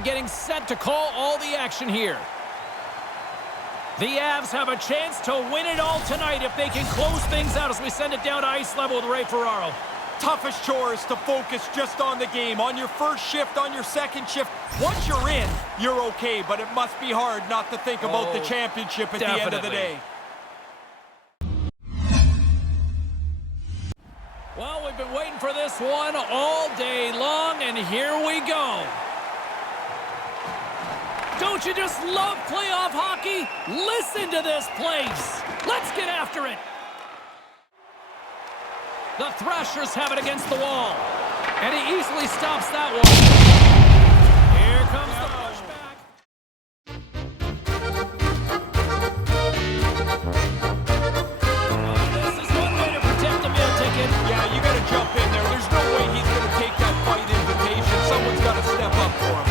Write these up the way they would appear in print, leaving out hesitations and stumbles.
Vaukie getting set to call all the action here. The Avs have a chance to win it all tonight if they can close things out as we send it down to ice level with Ray Ferraro. Toughest chore is to focus just on the game, on your first shift, on your second shift. Once you're in, you're okay, but it must be hard not to think about the championship at the end of the day. Well, we've been waiting for this one all day long, and here we go. Don't you just love playoff hockey? Listen to this place. Let's get after it. The Thrashers have it against the wall, and he easily stops that one. Here comes the pushback. This is one way to protect the meal ticket. Yeah, you got to jump in there. There's no way he's going to take that fight invitation. Someone's got to step up for him.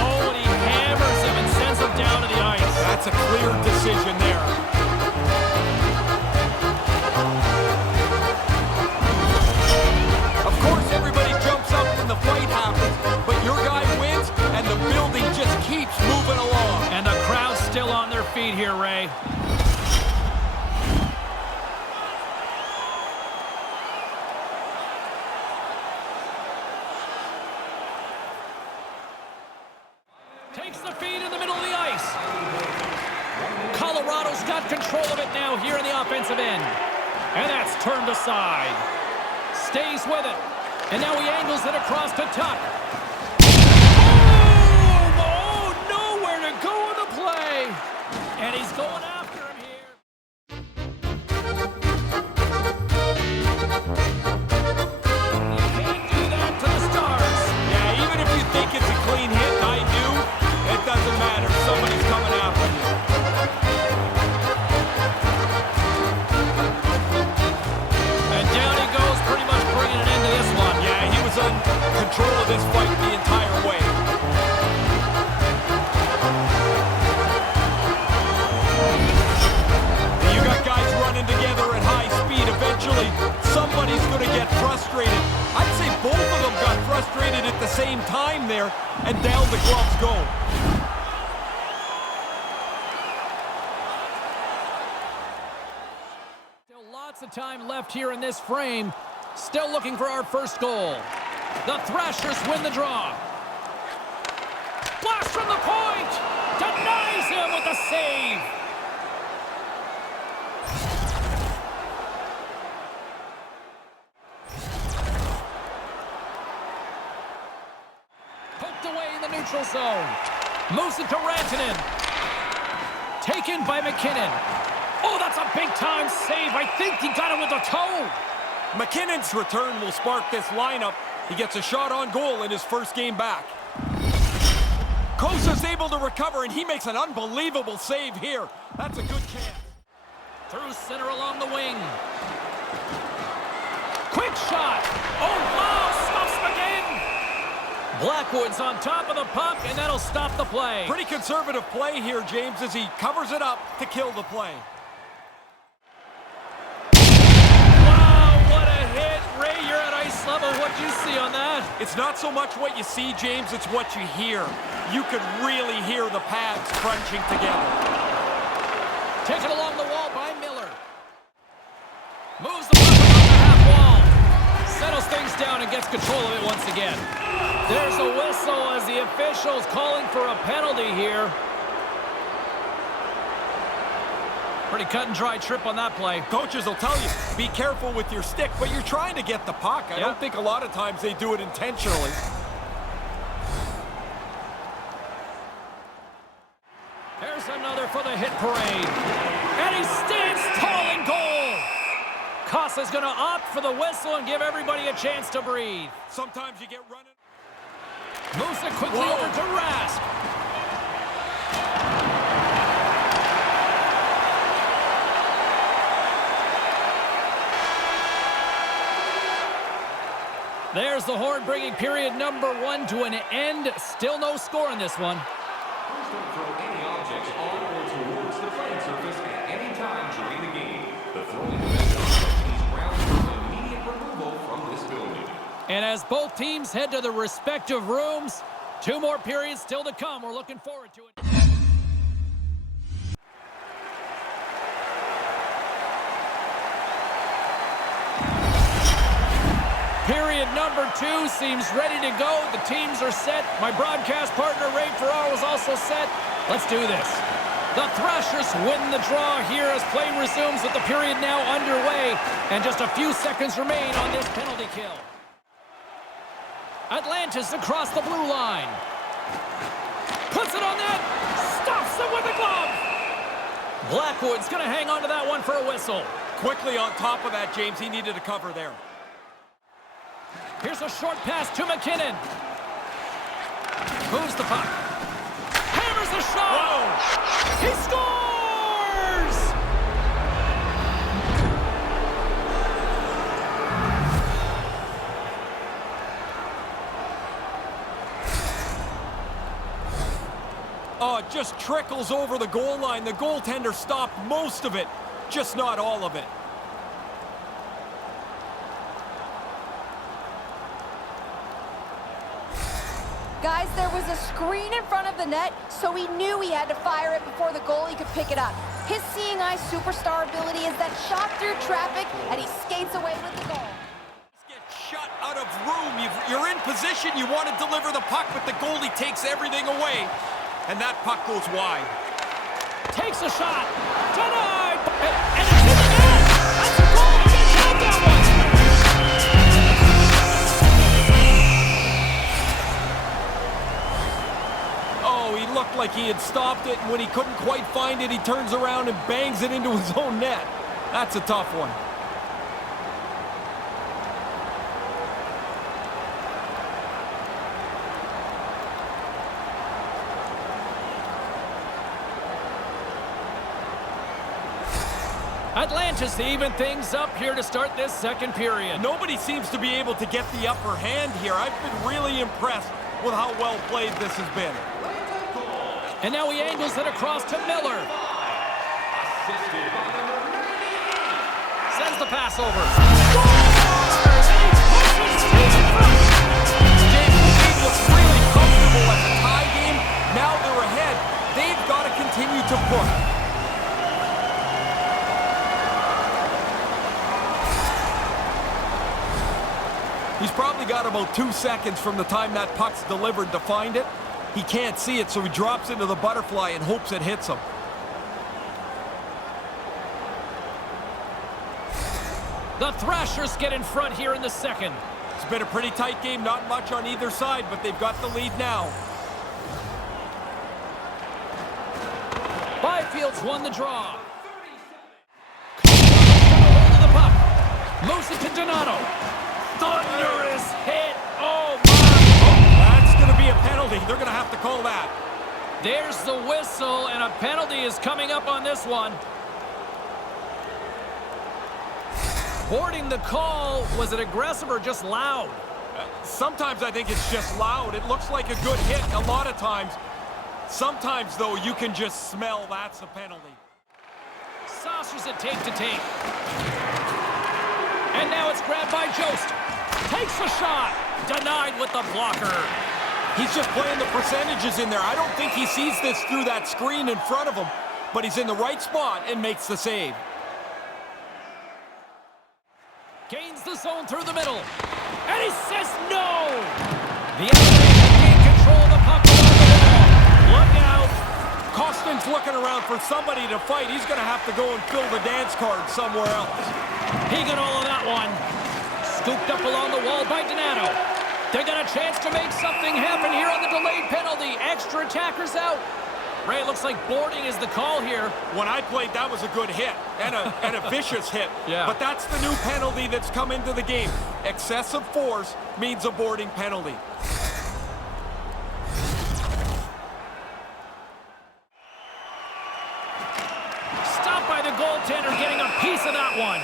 Oh, and he hammers him and sends him down to the ice. That's a clear decision there. Of course, everybody jumps up when the fight happens, but your guy wins, and the building just keeps moving along. And the crowd's still on their feet here, Ray. Takes the feed in the middle of the ice. Colorado's got control of it now here in the offensive end. And that's turned aside. Stays with it. And now he angles it across to Tuck. Boom! Oh, nowhere to go in the play. And he's going after him here. You can't do that to the Stars. Yeah, even if you think it's a clean hit, I do, it doesn't matter. Somebody's coming after you. And down he goes, pretty much bringing an end to this one. Yeah, he was in control of this fight the entire way. You got guys running together at high speed. Eventually, somebody's going to get frustrated. I'd say both of them got frustrated at the same time there, and down the gloves go. Still lots of time left here in this frame. Still looking for our first goal. The Thrashers win the draw. Blast from the point! Denies him with the save! Poked away in the neutral zone. Moves it to Rantanen. Taken by McKinnon. Oh, that's a big-time save. I think he got it with the toe. McKinnon's return will spark this lineup. He gets a shot on goal in his first game back. Kosa's able to recover, and he makes an unbelievable save here. That's a good chance. Through center along the wing. Quick shot. Oh, wow, stops again. Blackwood's on top of the puck, and that'll stop the play. Pretty conservative play here, James, as he covers it up to kill the play. Wow, what a hit. Ray, you're at ice level. What'd you see on that? It's not so much what you see, James, it's what you hear. You could really hear the pads crunching together. Taken along the wall by Miller. Moves the puck around the half wall. Settles things down and gets control of it once again. There's a whistle as the official's calling for a penalty here. Pretty cut and dry trip on that play. Coaches will tell you, be careful with your stick, but you're trying to get the puck. I don't think a lot of times they do it intentionally. There's another for the hit parade. And he stands tall in goal. Costa's going to opt for the whistle and give everybody a chance to breathe. Sometimes you get running. Moves it quickly over to Rask. There's the horn bringing period number 1 to an end. Still no score in this one. Please don't throw any objects on or towards the playing surface at any time during the game. The throwing of objects is grounds for immediate removal. approval from this building. And as both teams head to their respective rooms, 2 more periods still to come. We're looking forward to it. Period number 2 seems ready to go. The teams are set. My broadcast partner, Ray Ferraro, is also set. Let's do this. The Thrashers win the draw here as play resumes with the period now underway. And just a few seconds remain on this penalty kill. Atlanta's across the blue line. Puts it on net. Stops it with a glove. Blackwood's going to hang on to that one for a whistle. Quickly on top of that, James. He needed a cover there. Here's a short pass to McKinnon. Moves the puck. Hammers the shot. Whoa. He scores! Oh, it just trickles over the goal line. The goaltender stopped most of it, just not all of it. Guys, there was a screen in front of the net, so he knew he had to fire it before the goalie could pick it up. His seeing-eye superstar ability is that shot through traffic, and he skates away with the goal. Get shut out of room. You're in position. You want to deliver the puck, but the goalie takes everything away, and that puck goes wide. Takes a shot. Denied. And it's in the net. That's a goal. I'm going to count that one. He looked like he had stopped it, and when he couldn't quite find it, he turns around and bangs it into his own net. That's a tough one. Atlanta's to even things up here to start this second period. Nobody seems to be able to get the upper hand here. I've been really impressed with how well played this has been. And now he angles it across to Miller. Sends the pass over. Scores! And he pushes his team in front. James, the team looks really comfortable at the tie game. Now they're ahead. They've got to continue to push. He's probably got about 2 seconds from the time that puck's delivered to find it. He can't see it, so he drops into the butterfly and hopes it hits him. The Thrashers get in front here in the second. It's been a pretty tight game, not much on either side, but they've got the lead now. Byfield's won the draw. Hold of the puck. Moves it to Donato. Thunderous hit. Oh, my. That's going to be a penalty. They're going to have to call that. There's the whistle, and a penalty is coming up on this one. Boarding the call, was it aggressive or just loud? Sometimes I think it's just loud. It looks like a good hit a lot of times. Sometimes, though, you can just smell that's a penalty. Saucers it take to take. And now it's grabbed by Jost. Takes the shot. Denied with the blocker. He's just playing the percentages in there. I don't think he sees this through that screen in front of him, but he's in the right spot and makes the save. Gains the zone through the middle. And he says no! The Avalanche gain control of the puck along the wall. Look out! Costin's looking around for somebody to fight. He's going to have to go and fill the dance card somewhere else. He got all of that one. Scooped up along the wall by Donato. They got a chance to make something happen here on the delayed penalty. Extra attackers out. Ray, it looks like boarding is the call here. When I played, that was a good hit and a vicious hit. Yeah. But that's the new penalty that's come into the game. Excessive force means a boarding penalty. Stopped by the goaltender, getting a piece of that one.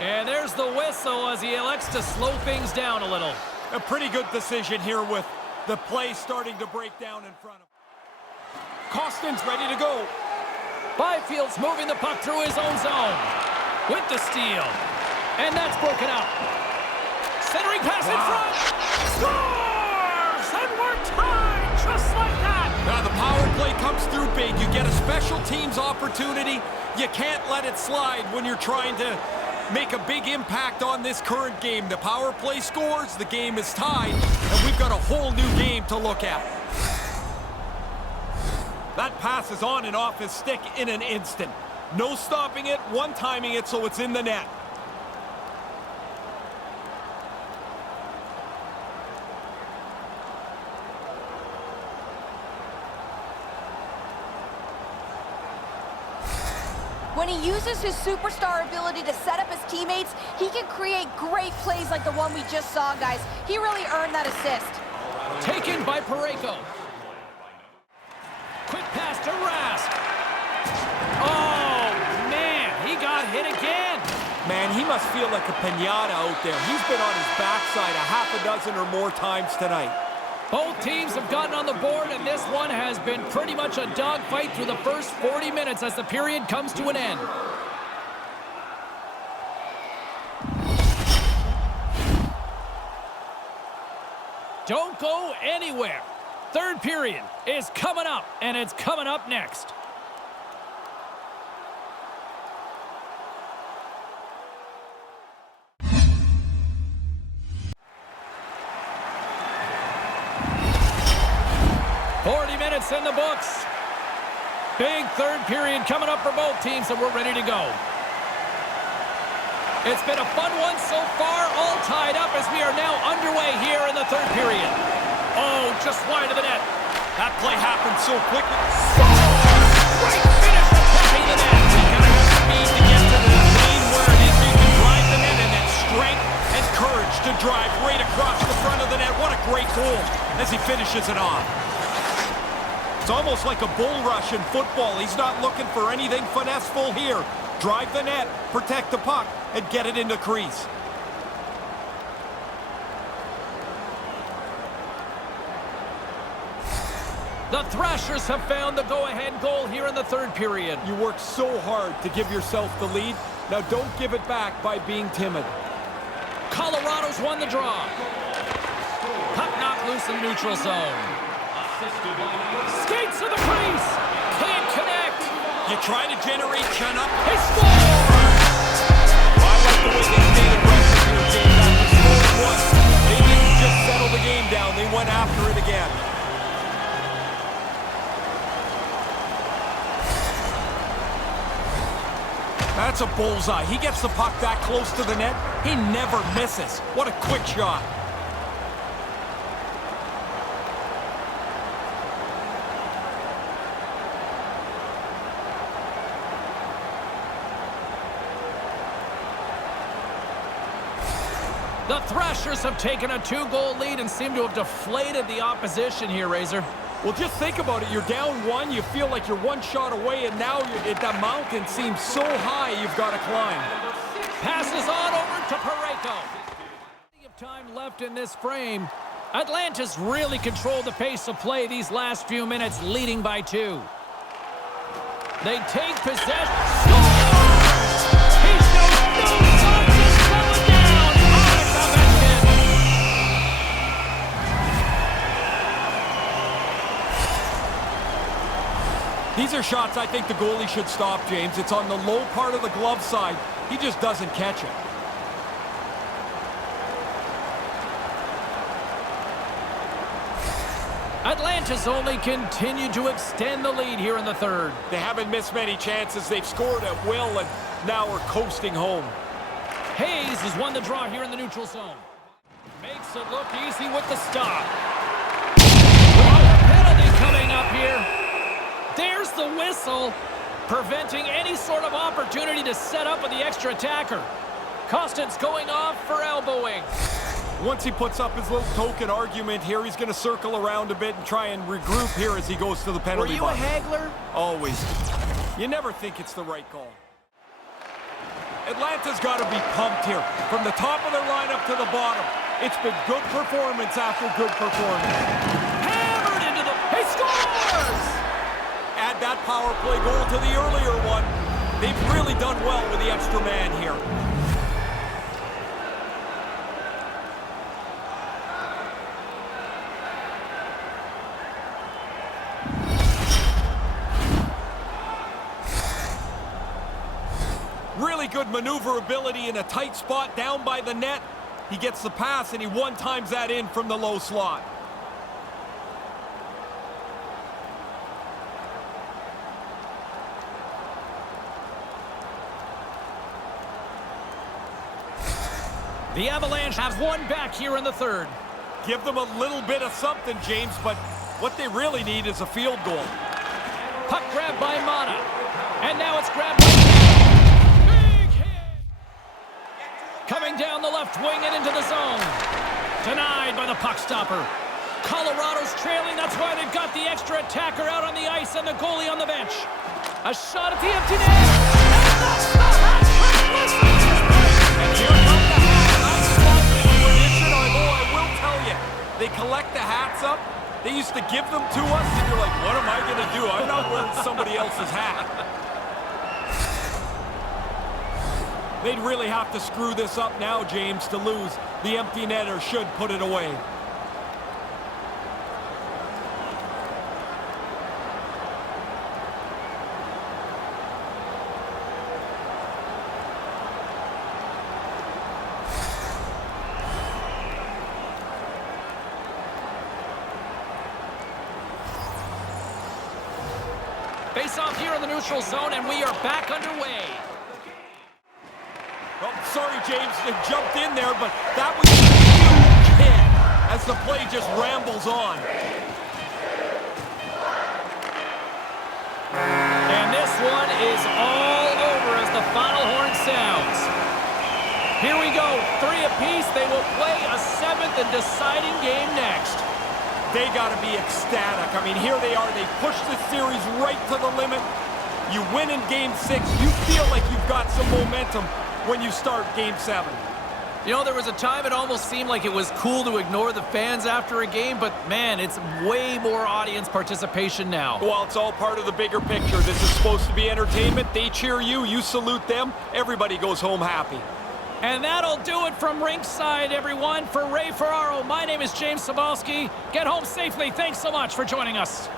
And there's the whistle as he elects to slow things down a little. A pretty good decision here with the play starting to break down in front of him. Costin's ready to go. Byfield's moving the puck through his own zone with the steal. And that's broken up. Centering pass in front. Scores! And we're tied just like that. Now the power play comes through big. You get a special teams opportunity. You can't let it slide when you're trying to make a big impact on this current game. The power play scores, the game is tied, and we've got a whole new game to look at. That pass is on and off his stick in an instant. No stopping it, one-timing it so it's in the net. When he uses his superstar ability to set up his teammates, he can create great plays like the one we just saw, guys. He really earned that assist. Taken by Parayko. Quick pass to Rask. Oh, man, he got hit again. Man, he must feel like a piñata out there. He's been on his backside a half a dozen or more times tonight. Both teams have gotten on the board, and this one has been pretty much a dogfight through the first 40 minutes as the period comes to an end. Don't go anywhere. Third period is coming up, and it's coming up next. In the books. Big third period coming up for both teams, and we're ready to go. It's been a fun one so far, all tied up as we are now underway here in the third period. Oh, just wide of the net. That play happened so quickly. Great finish attacking the net. You gotta have speed to get to the lane where it is. You can drive the net, and then strength and courage to drive right across the front of the net. What a great goal as he finishes it off. It's almost like a bull rush in football. He's not looking for anything finesseful here. Drive the net, protect the puck, and get it into crease. The Thrashers have found the go-ahead goal here in the third period. You worked so hard to give yourself the lead. Now don't give it back by being timid. Colorado's won the draw. Puck knocked loose in the neutral zone. Skates to the crease. Can't connect. You try to generate chin up. He scores! I like the way they stayed aggressive here, James. After scoring once, they didn't just settle the game down. They went after it again. That's a bullseye. He gets the puck that close to the net. He never misses. What a quick shot. The Thrashers have taken a 2-goal lead and seem to have deflated the opposition here, Razor. Well, just think about it. You're down one. You feel like you're one shot away, and now that mountain seems so high you've got to climb. Passes on over to Parayko. Plenty of time left in this frame. Atlanta's really controlled the pace of play these last few minutes, leading by 2. They take possession. Scores! He shows no signs of slowing down. These are shots I think the goalie should stop, James. It's on the low part of the glove side. He just doesn't catch it. Atlanta's only continued to extend the lead here in the third. They haven't missed many chances. They've scored at will, and now we're coasting home. Hayes has won the draw here in the neutral zone. Makes it look easy with the stop. Penalty coming up here. There's the whistle, preventing any sort of opportunity to set up with the extra attacker. Costin's going off for elbowing. Once he puts up his little token argument here, he's going to circle around a bit and try and regroup here as he goes to the penalty box. Were you a haggler? Always. You never think it's the right call. Atlanta's got to be pumped here. From the top of their lineup to the bottom. It's been good performance after good performance. Hammered into the... He scores! Add that power play goal to the earlier one. They've really done well with the extra man here. Really good maneuverability in a tight spot down by the net. He gets the pass, and he one-times that in from the low slot. The Avalanche have one back here in the third. Give them a little bit of something, James, but what they really need is a field goal. Puck grabbed by Mata. And now it's grabbed by... Big hit! Coming down the left wing and into the zone. Denied by the puck stopper. Colorado's trailing. That's why they've got the extra attacker out on the ice and the goalie on the bench. A shot at the empty net. And that's the hat-trick whistle! And here comes the hats. I love the tradition, although I will tell you, they collect the hats up. They used to give them to us, and you're like, what am I going to do? I'm not wearing somebody else's hat. They'd really have to screw this up now, James, to lose. The empty netter should put it away. Face off here in the neutral zone, and we are back underway. Oh, sorry, James, they jumped in there, but that was a huge hit as the play just rambles on. And this one is all over as the final horn sounds. Here we go, 3 apiece. They will play a 7th and deciding game next. They got to be ecstatic. I mean, here they are. They pushed the series right to the limit. You win in Game 6. You feel like you've got some momentum when you start Game 7. You know, there was a time it almost seemed like it was cool to ignore the fans after a game, but man, it's way more audience participation now. Well, it's all part of the bigger picture. This is supposed to be entertainment. They cheer you. You salute them. Everybody goes home happy. And that'll do it from ringside, everyone. For Ray Ferraro, my name is James Cybulski. Get home safely. Thanks so much for joining us.